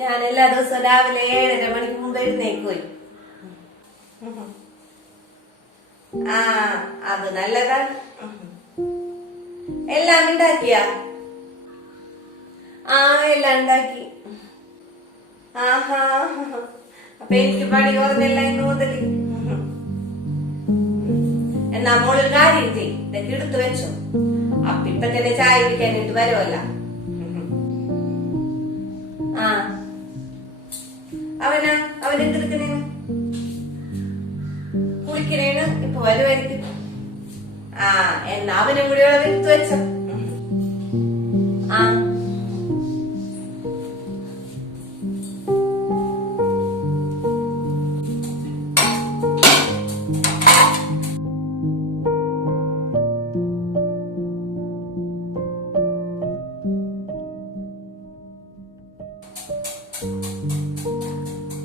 ഞാൻ എല്ലാ ദിവസവും രാവിലെ 7:30 മണിക്ക് മുമ്പ് എഴുന്നേക്കുപോയി. അത് നല്ലതാണ്. എല്ലാം ഉണ്ടാക്കിയ? എല്ലാം ഉണ്ടാക്കി. ആഹാ, അപ്പൊ എനിക്ക് പണി കുറഞ്ഞല്ല ഇന്ന് മുതൽ. എന്നാ മോളൊരു കാര്യം ചെയ്യും, ഇതൊക്കെ എടുത്തു വെച്ചോ. അപ്പൊ ഇപ്പൊ തന്നെ ചായ കുടിക്കാനായിട്ട് വരുമല്ല. അവനെന്തെടുക്കണേന്? കുളിക്കണേന്. ഇപ്പൊ വരുമായിരിക്കും. എന്നാ അവനും കൂടി എടുത്തു വെച്ചോ.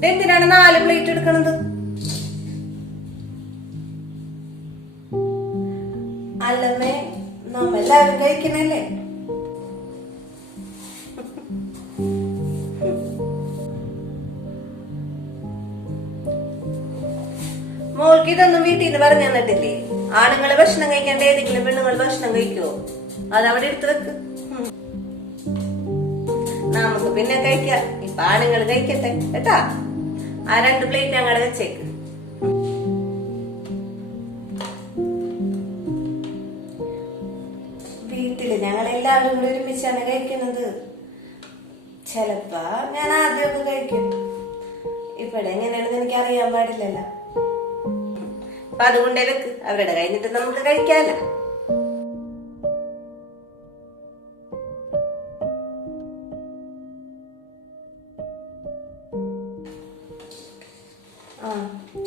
എന്തിനാണ് 4 പ്ലേറ്റ് എടുക്കണത്? അല്ലമ്മേ, നമ്മെല്ലാവരും കഴിക്കണല്ലേ. മോൾക്ക് ഇതൊന്നും വീട്ടിൽ നിന്ന് പറഞ്ഞു തന്നിട്ടില്ലേ? ആണുങ്ങള് ഭക്ഷണം കഴിക്കേണ്ട ഏതെങ്കിലും പെണ്ണുങ്ങൾ ഭക്ഷണം കഴിക്കുവോ? അതവിടെ എടുത്തു വെക്ക്. നമുക്ക് പിന്നെ കഴിക്കാം. ഇപ്പൊ ആണുങ്ങൾ കഴിക്കട്ടെ കേട്ടാ. 2 പ്ലേറ്റ് അങ്ങോട്ട് വെച്ചേക്ക്. വീട്ടില് ഞങ്ങൾ എല്ലാവരും കൂടി ഒരുമിച്ചാണ് കഴിക്കുന്നത്. ചെലപ്പോ ഞാൻ ആദ്യമൊക്കെ കഴിക്കും. ഇവിടെ എങ്ങനെയാണെന്ന് എനിക്ക് അറിയാൻ പാടില്ലല്ലോ. അപ്പൊ അതുകൊണ്ടേ വെക്ക്. അവരുടെ കഴിഞ്ഞിട്ട് നമുക്ക് കഴിക്കാലോ.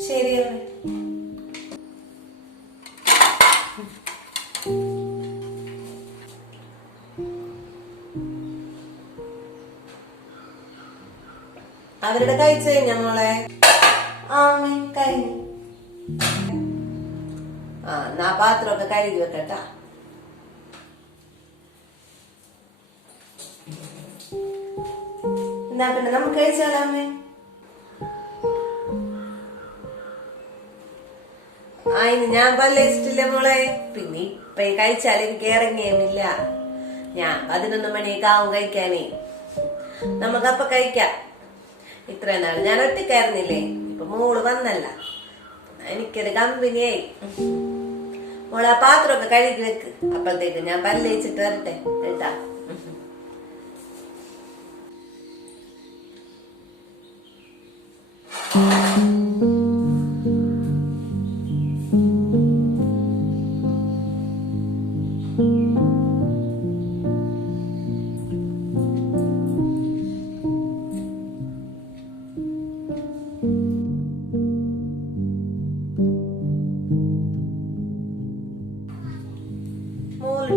ശരി. അവരുടെ കഴിച്ചു കഴിഞ്ഞ മോളെ? കഴിഞ്ഞു. എന്നാ പാത്രമൊക്കെ കഴുകി വെക്കട്ടാ. എന്നാ പിന്നെ നമുക്ക് കഴിച്ചാലാമേ. ഇന്ന് ഞാൻ പല്ലേച്ചിട്ടില്ല മോളെ. പിന്നെ ഇപ്പൊ കഴിച്ചാൽ എനിക്ക് ഇറങ്ങിയുമില്ല. ഞാൻ 11 മണിയൊക്കെ ആവും കഴിക്കാനേ. നമുക്കപ്പൊ കഴിക്കാം. ഇത്ര നാള് ഞാൻ ഒറ്റക്കായിരുന്നില്ലേ. ഇപ്പൊ മോള് വന്നല്ല, എനിക്കൊരു കമ്പനിയായി. മോളെ ആ പാത്രമൊക്കെ കഴുകി വെക്ക്. അപ്പോഴത്തേക്ക് ഞാൻ പല്ലേച്ചിട്ട് വരട്ടെ കേട്ടാ.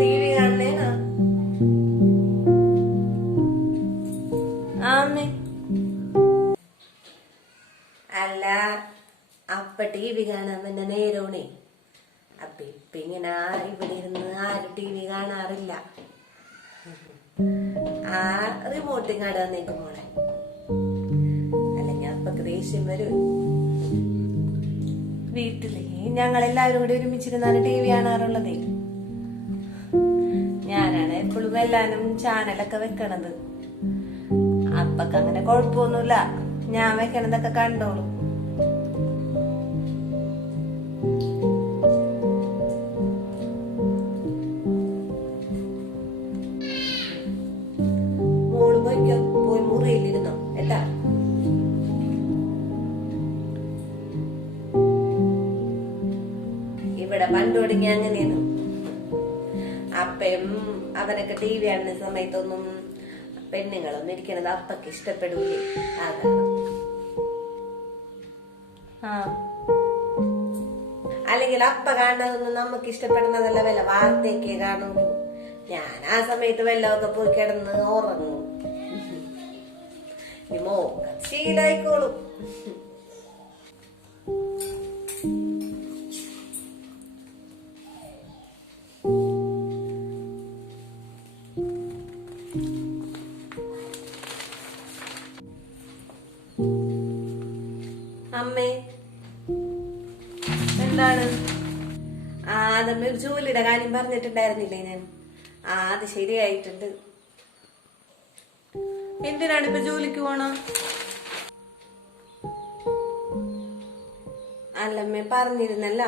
ടിവി കാണണേനാ? അല്ല, അപ്പ ടിവി കാണാൻ പിന്നെ നേരോണേ. അപ്പൊ ഇപ്പൊ ഇങ്ങനെ ഇവിടെ ഇരുന്ന് ആരും ടിവി കാണാറില്ല. റിമോട്ട് ഇങ്ങാട് വന്നേക്കും മോളെ. അല്ലെങ്കിൽ അപ്പൊക്ക് ദേഷ്യം വരും. വീട്ടില് ഞങ്ങളെല്ലാവരും കൂടി ഒരുമിച്ചിരുന്നാണ് ടിവി കാണാറുള്ളതേ. ഞാനാണ് എപ്പോഴും എല്ലാരും ചാനലൊക്കെ വെക്കണത്. അപ്പൊക്ക് അങ്ങനെ കൊഴപ്പൊന്നുമില്ല. ഞാൻ വെക്കണതൊക്കെ കണ്ടോളൂ. മോള് പോയിക്കോ, പോയി മുറിയിലിരുന്നോ കേട്ടാ. ഇവിടെ പണ്ട് തുടങ്ങി അങ്ങനെയാണ്. അപ്പയും അവനൊക്കെ ടി വി കാണുന്ന സമയത്തൊന്നും പെണ്ണുങ്ങളൊന്നും ഇരിക്കണത് അപ്പക്ക് ഇഷ്ടപ്പെടൂലേ. അതാണ്. അല്ലെങ്കിൽ അപ്പ കാണുന്നതൊന്നും നമുക്ക് ഇഷ്ടപ്പെടുന്നതല്ല. വല്ല വാർത്തയൊക്കെ കാണുള്ളൂ. ഞാൻ ആ സമയത്ത് വല്ലതൊക്കെ പോയി കിടന്ന് ഉറങ്ങും. മോക്ക ശീലായിക്കോളും. നമ്മ ഒരു ജോലിയുടെ കാര്യം പറഞ്ഞിട്ടുണ്ടായിരുന്നില്ലേ ഞാൻ? അത് ശരിയായിട്ടുണ്ട്. എന്തിനാണ് ഇപ്പൊ ജോലിക്ക് പോണ? അല്ലമ്മ പറഞ്ഞിരുന്നല്ല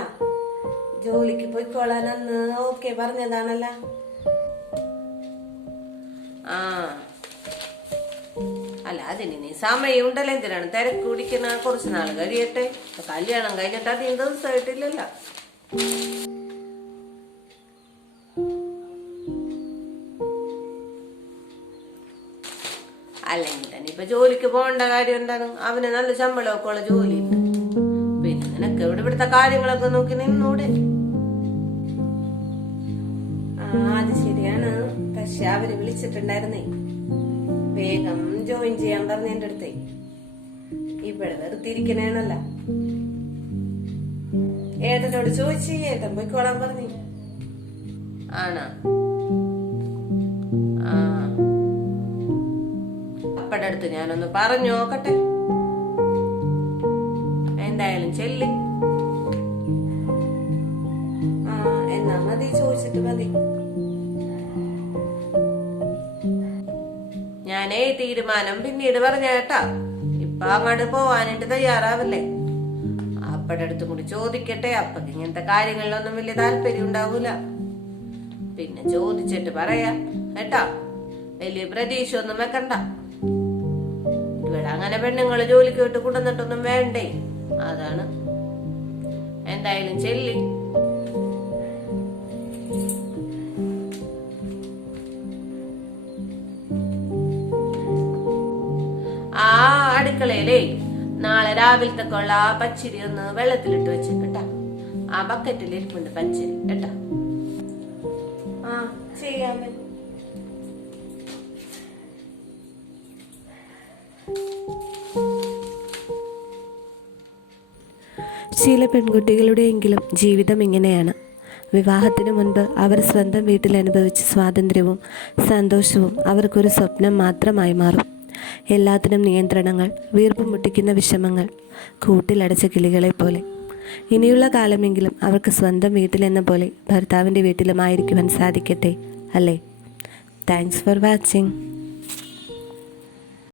ജോലിക്ക് പോയിക്കോളാൻ, അന്ന് ഓക്കെ പറഞ്ഞതാണല്ല. ആ അല്ല, അതിന് നീ സമയം ഉണ്ടല്ലോ, എന്തിനാണ് തിരക്ക് പിടിക്കുന്ന? കുറച്ച് നാൾ കഴിയട്ടെ. കല്യാണം കഴിഞ്ഞിട്ട് അധികം ദിവസമായിട്ടില്ലല്ലോ. അല്ലെങ്കിൽ തന്നെ ഇപ്പൊ ജോലിക്ക് പോകേണ്ട കാര്യം എന്താണ്? അവന് നല്ല ശമ്പളമൊക്കെ ഉള്ള ജോലി ഉണ്ട്. പിന്നെ നിനക്ക് ഇവിടുത്തെ കാര്യങ്ങളൊക്കെ നോക്കി നിന്നൂടെ? അത് ശരിയാണ്. പക്ഷെ അവര് വിളിച്ചിട്ടുണ്ടായിരുന്നേ, വേഗം ജോയിൻ ചെയ്യാൻ പറഞ്ഞ എന്റെ അടുത്തേ. ഇവിടെ വെറുതിരിക്കണേണല്ല. ഏട്ടനോട് ചോദിച്ചു, ഏട്ടൻ പോയിക്കോളാൻ പറഞ്ഞു. ആണോ? ആ, അപ്പടെ അടുത്ത് ഞാനൊന്ന് പറഞ്ഞു നോക്കട്ടെ. എന്തായാലും ചെല്ലി. എന്നാ മതി, ചോദിച്ചിട്ട് മതി. ഞാനേ തീരുമാനം പിന്നീട് പറഞ്ഞ കേട്ടാ. ഇപ്പൊ അങ്ങോട്ട് പോവാനായിട്ട് തയ്യാറാവില്ലേ? അപ്പടെ അടുത്തും കൂടി ചോദിക്കട്ടെ. അപ്പക്ക് ഇങ്ങനത്തെ കാര്യങ്ങളിലൊന്നും വലിയ താല്പര്യം ഉണ്ടാവൂല. പിന്നെ ചോദിച്ചിട്ട് പറയാ കേട്ടാ. വലിയ പ്രതീക്ഷ ഒന്നും വെക്കണ്ട. ഇവിടെ അങ്ങനെ പെണ്ണുങ്ങള് ജോലിക്ക് വിട്ട് കൊണ്ടുവന്നിട്ടൊന്നും വേണ്ടേ. അതാണ്. എന്തായാലും ചെല്ലി. ആ അടുക്കളയിലേ നാളെ രാവിലത്തേക്കുള്ള ആ പച്ചരി ഒന്ന് വെള്ളത്തിലിട്ട് വെച്ചിട്ടാ. ആ ബക്കറ്റിൽ ഇരിപ്പുണ്ട് പച്ചരി കേട്ടാ. ആ ചെയ്യാമേ. ചില പെൺകുട്ടികളുടെയെങ്കിലും ജീവിതം ഇങ്ങനെയാണ്. വിവാഹത്തിനു മുൻപ് അവർ സ്വന്തം വീട്ടിൽ അനുഭവിച്ച സ്വാതന്ത്ര്യവും സന്തോഷവും അവർക്കൊരു സ്വപ്നം മാത്രമായി മാറും. എല്ലാത്തിനും നിയന്ത്രണങ്ങൾ, വീർപ്പ് മുട്ടിക്കുന്ന വിഷമങ്ങൾ, കൂട്ടിലടച്ച കിളികളെ പോലെ. ഇനിയുള്ള കാലമെങ്കിലും അവർക്ക് സ്വന്തം വീട്ടിലെന്ന പോലെ ഭർത്താവിൻ്റെ വീട്ടിലുമായിരിക്കുവാൻ സാധിക്കട്ടെ, അല്ലേ? Thanks for watching.